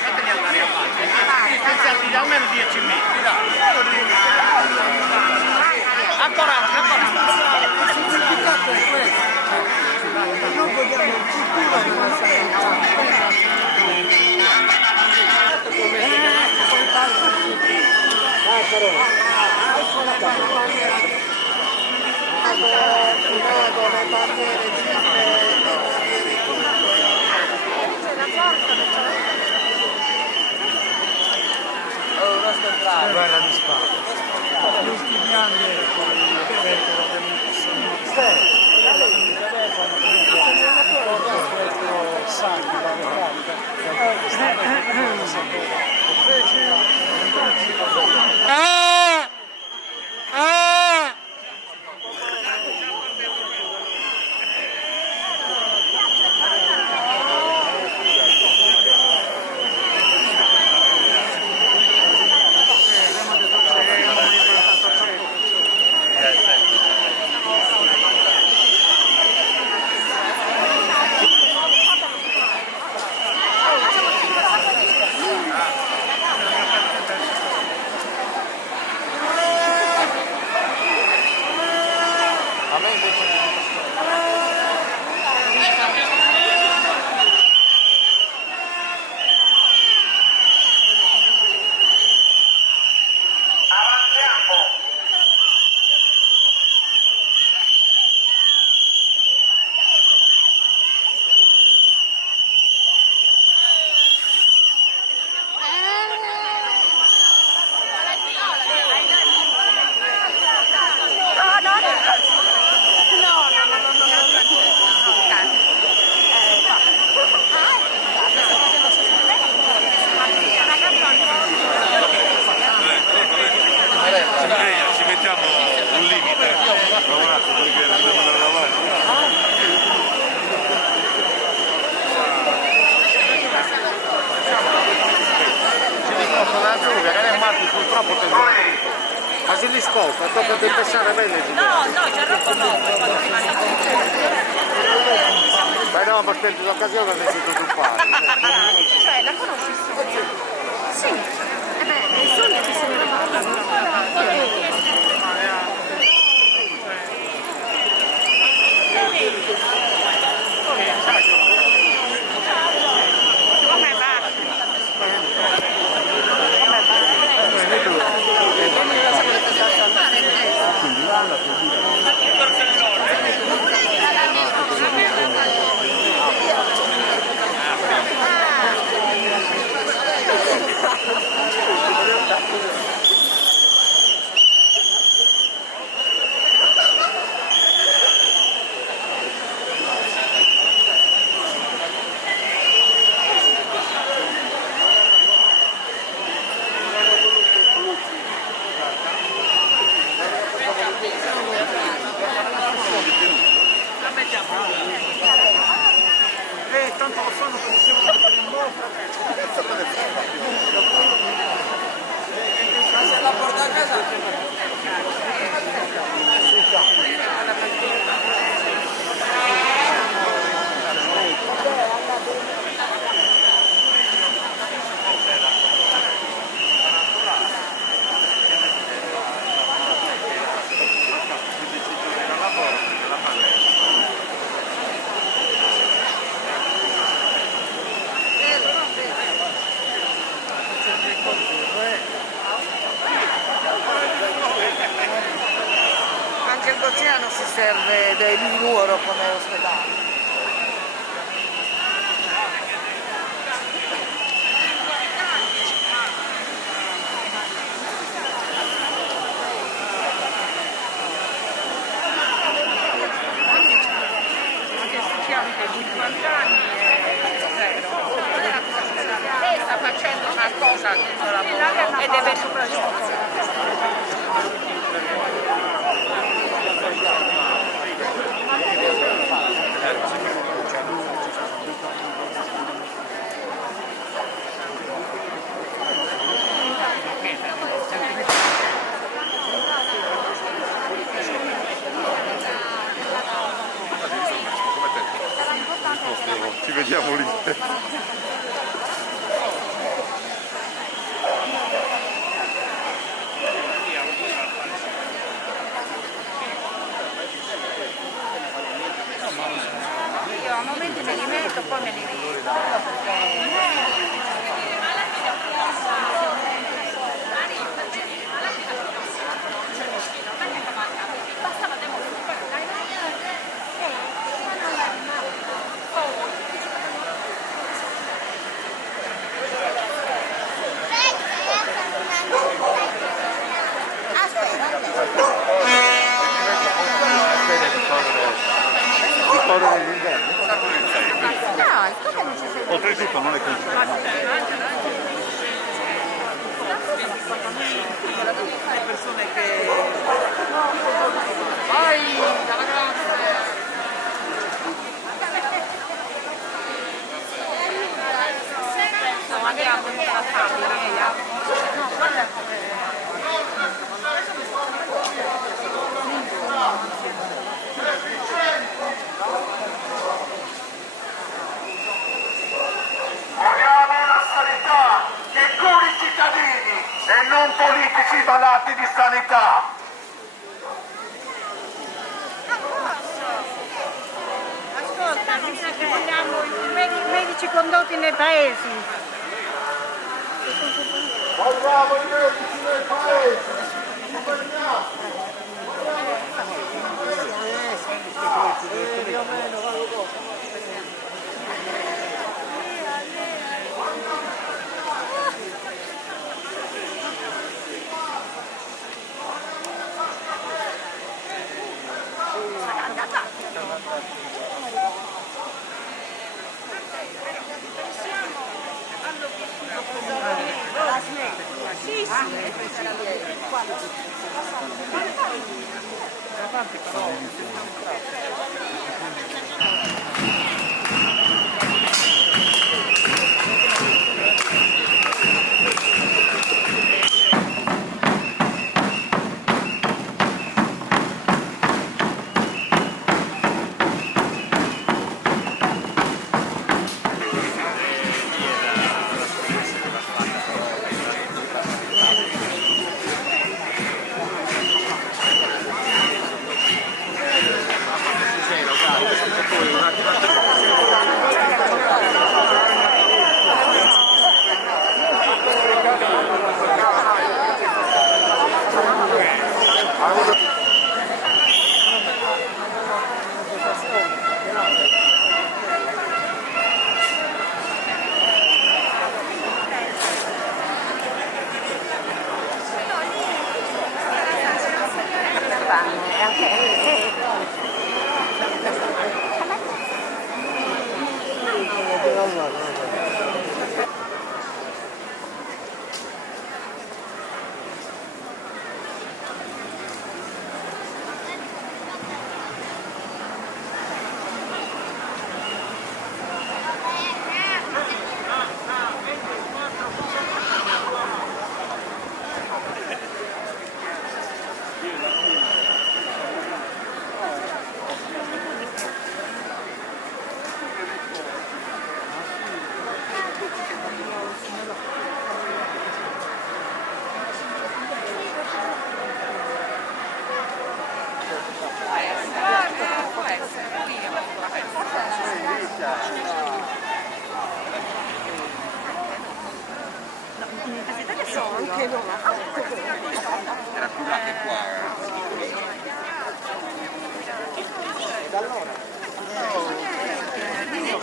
Fateli andare avanti, distanziati almeno 10 metri, dai. Ancora. Il significato è questo. Noi vogliamo il futuro della sanità. Le bandiere guerra di spade. Negli ultimi anni vengono venuti Ci mettiamo un limite, un attimo perché dobbiamo andare avanti. purtroppo ma se li scopa, dopo di passare bene no, c'è troppo dopo quando rimane ma no, ma spento l'occasione che siete tuffati. Cioè, la conosci Sonia? Sì. Sonia che se ne come va? Tanto lo fanno che dicevano che per il mondo ma se la porta a casa anche il Goziano si serve del loro come ospedale. Anche 50 anni lei sta facendo una cosa tutto il lavoro e deve ci vediamo lì. Io a momenti me li metto, poi me li ricordo perché... No, il coso non ci sei. Oltretutto non è così. Le persone che... No, andiamo tutta la famiglia. No, guarda. Vogliamo una sanità che curi i cittadini e non politici malati di sanità. Ascolta, vogliamo i medici condotti nei paesi. Vogliamo i medici nel paese. più o meno, vado dopo.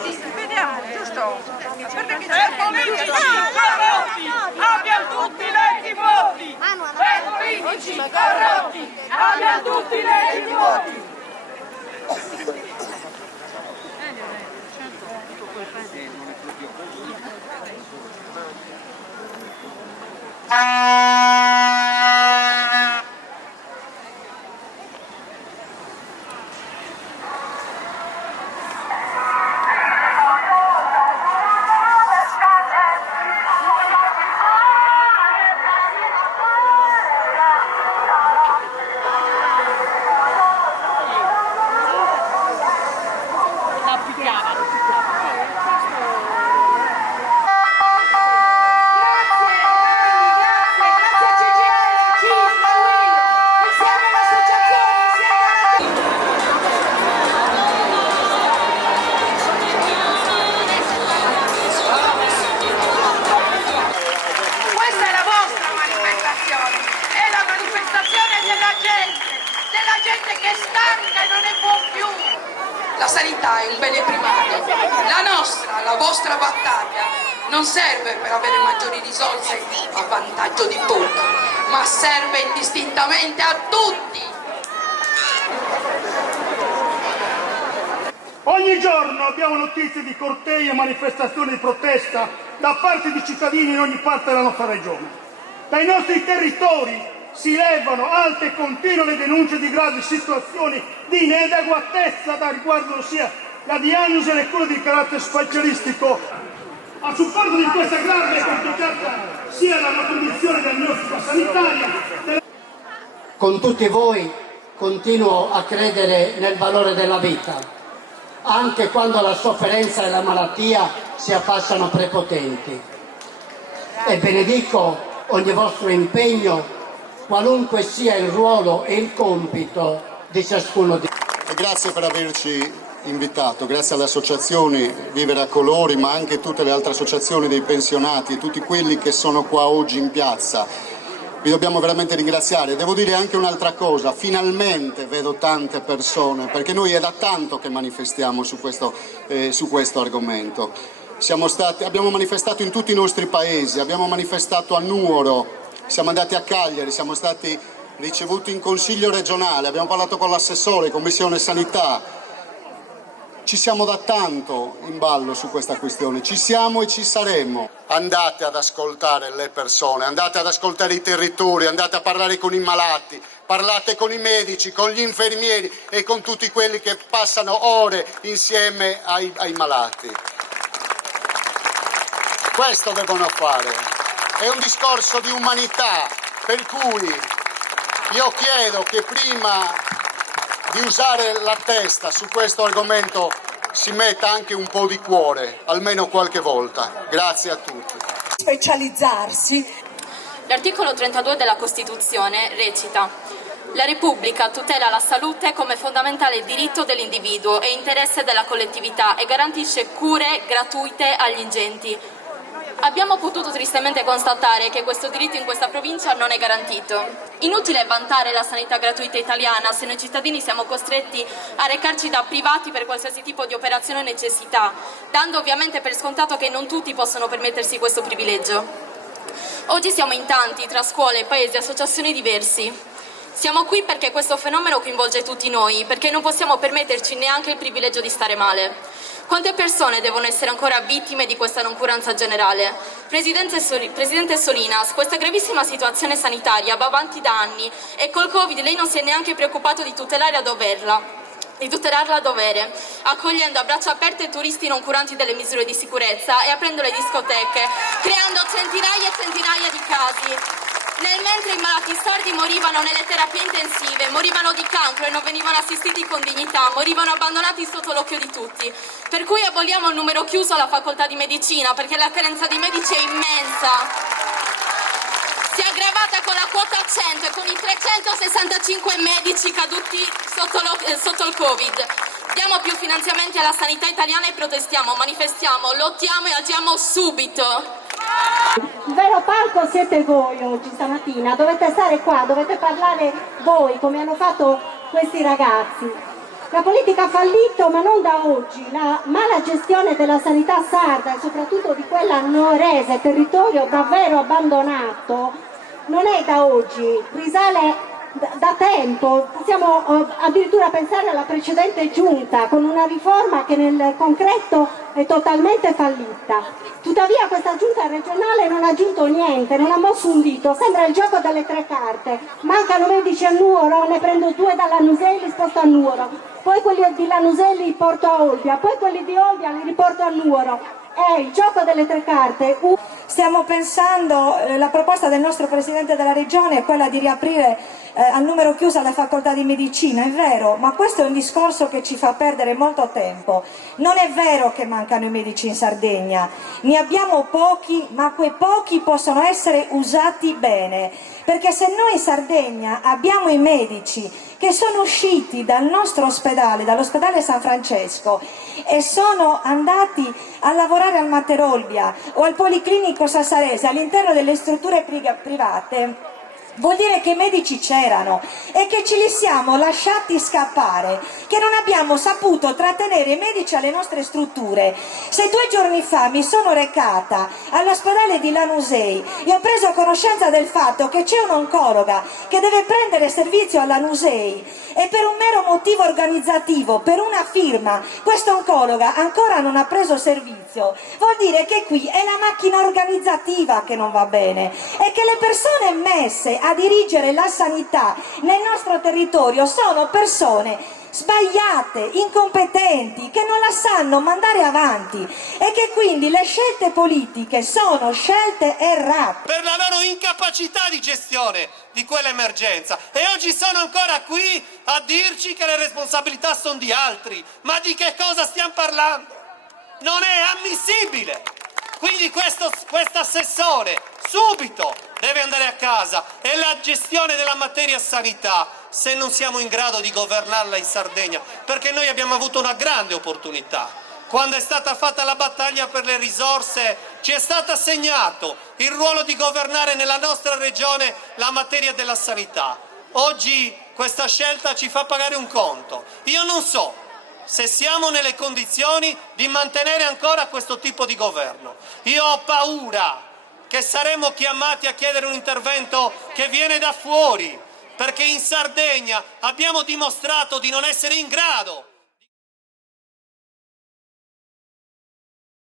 Sì, vediamo, giusto? Abbiamo tutti letti voti! I politici corrotti! Abbiamo tutti letti voti! primario. La nostra, la vostra battaglia non serve per avere maggiori risorse a vantaggio di pochi, ma serve indistintamente a tutti. Ogni giorno abbiamo notizie di cortei e manifestazioni di protesta da parte di cittadini in ogni parte della nostra regione. Dai nostri territori si levano alte e continue le denunce di gravi situazioni di inadeguatezza da riguardo sia la diagnosi e le cure di carattere specialistico. A supporto di questa grave e complicata sia la condizione diagnostica sanitaria. Con tutti voi continuo a credere nel valore della vita, anche quando la sofferenza e la malattia si affacciano prepotenti. E benedico ogni vostro impegno, qualunque sia il ruolo e il compito di ciascuno di voi. Grazie per averci invitato, grazie alle associazioni Vivere a Colori, ma anche tutte le altre associazioni dei pensionati e tutti quelli che sono qua oggi in piazza. Vi dobbiamo veramente ringraziare. Devo dire anche un'altra cosa, finalmente vedo tante persone, perché noi è da tanto che manifestiamo su questo argomento. Abbiamo manifestato in tutti i nostri paesi, abbiamo manifestato a Nuoro, siamo andati a Cagliari, siamo stati ricevuti in Consiglio regionale, abbiamo parlato con l'assessore, Commissione Sanità. Ci siamo da tanto in ballo su questa questione, ci siamo e ci saremo. Andate ad ascoltare le persone, andate ad ascoltare i territori, andate a parlare con i malati, parlate con i medici, con gli infermieri e con tutti quelli che passano ore insieme ai malati. Questo devono fare. È un discorso di umanità, per cui io chiedo che prima di usare la testa su questo argomento si metta anche un po' di cuore, almeno qualche volta. Grazie a tutti. Specializzarsi. L'articolo 32 della Costituzione recita: la Repubblica tutela la salute come fondamentale diritto dell'individuo e interesse della collettività e garantisce cure gratuite agli indigenti. Abbiamo potuto tristemente constatare che questo diritto in questa provincia non è garantito. Inutile vantare la sanità gratuita italiana se noi cittadini siamo costretti a recarci da privati per qualsiasi tipo di operazione o necessità, dando ovviamente per scontato che non tutti possono permettersi questo privilegio. Oggi siamo in tanti, tra scuole, paesi, associazioni diversi. Siamo qui perché questo fenomeno coinvolge tutti noi, perché non possiamo permetterci neanche il privilegio di stare male. Quante persone devono essere ancora vittime di questa noncuranza generale? Presidente Solinas, questa gravissima situazione sanitaria va avanti da anni e col Covid lei non si è neanche preoccupato di tutelarla a dovere, accogliendo a braccia aperte turisti non curanti delle misure di sicurezza e aprendo le discoteche, creando centinaia e centinaia di casi. Mentre i malati sardi morivano nelle terapie intensive, morivano di cancro e non venivano assistiti con dignità, morivano abbandonati sotto l'occhio di tutti. Per cui aboliamo il numero chiuso alla facoltà di medicina, perché la carenza di medici è immensa. Si è aggravata con la quota 100 e con i 365 medici caduti sotto il Covid. Diamo più finanziamenti alla sanità italiana e protestiamo, manifestiamo, lottiamo e agiamo subito. Il vero palco siete voi oggi, stamattina, dovete stare qua, dovete parlare voi come hanno fatto questi ragazzi. La politica ha fallito, ma non da oggi. La mala gestione della sanità sarda e soprattutto di quella nuorese, territorio davvero abbandonato, non è da oggi, risale da tempo. Possiamo addirittura pensare alla precedente giunta con una riforma che nel concreto è totalmente fallita. Tuttavia questa giunta regionale non ha aggiunto niente, non ha mosso un dito, sembra il gioco delle tre carte. Mancano medici a Nuoro, ne prendo 2 da Lanusei, li sposto a Nuoro, poi quelli di Lanusei li porto a Olbia, poi quelli di Olbia li riporto a Nuoro. È il gioco delle tre carte. Stiamo pensando, la proposta del nostro Presidente della Regione è quella di riaprire a numero chiuso le facoltà di medicina, è vero, ma questo è un discorso che ci fa perdere molto tempo. Non è vero che mancano i medici in Sardegna, ne abbiamo pochi, ma quei pochi possono essere usati bene, perché se noi in Sardegna abbiamo i medici che sono usciti dal nostro ospedale, dall'ospedale San Francesco, e sono andati a lavorare al Mater Olbia o al Policlinico Sassarese all'interno delle strutture private, vuol dire che i medici c'erano e che ce li siamo lasciati scappare, che non abbiamo saputo trattenere i medici alle nostre strutture. Se 2 giorni fa mi sono recata all'ospedale di Lanusei e ho preso conoscenza del fatto che c'è un'oncologa che deve prendere servizio alla Lanusei e per un mero motivo organizzativo, per una firma, questa oncologa ancora non ha preso servizio, vuol dire che qui è la macchina organizzativa che non va bene e che le persone messe a dirigere la sanità nel nostro territorio sono persone sbagliate, incompetenti, che non la sanno mandare avanti e che quindi le scelte politiche sono scelte errate. Per la loro incapacità di gestione di quell'emergenza, e oggi sono ancora qui a dirci che le responsabilità sono di altri. Ma di che cosa stiamo parlando? Non è ammissibile! Quindi questo assessore subito deve andare a casa, e la gestione della materia sanità, se non siamo in grado di governarla in Sardegna, perché noi abbiamo avuto una grande opportunità. Quando è stata fatta la battaglia per le risorse ci è stato assegnato il ruolo di governare nella nostra regione la materia della sanità. Oggi questa scelta ci fa pagare un conto. Io non so se siamo nelle condizioni di mantenere ancora questo tipo di governo. Io ho paura che saremo chiamati a chiedere un intervento che viene da fuori, perché in Sardegna abbiamo dimostrato di non essere in grado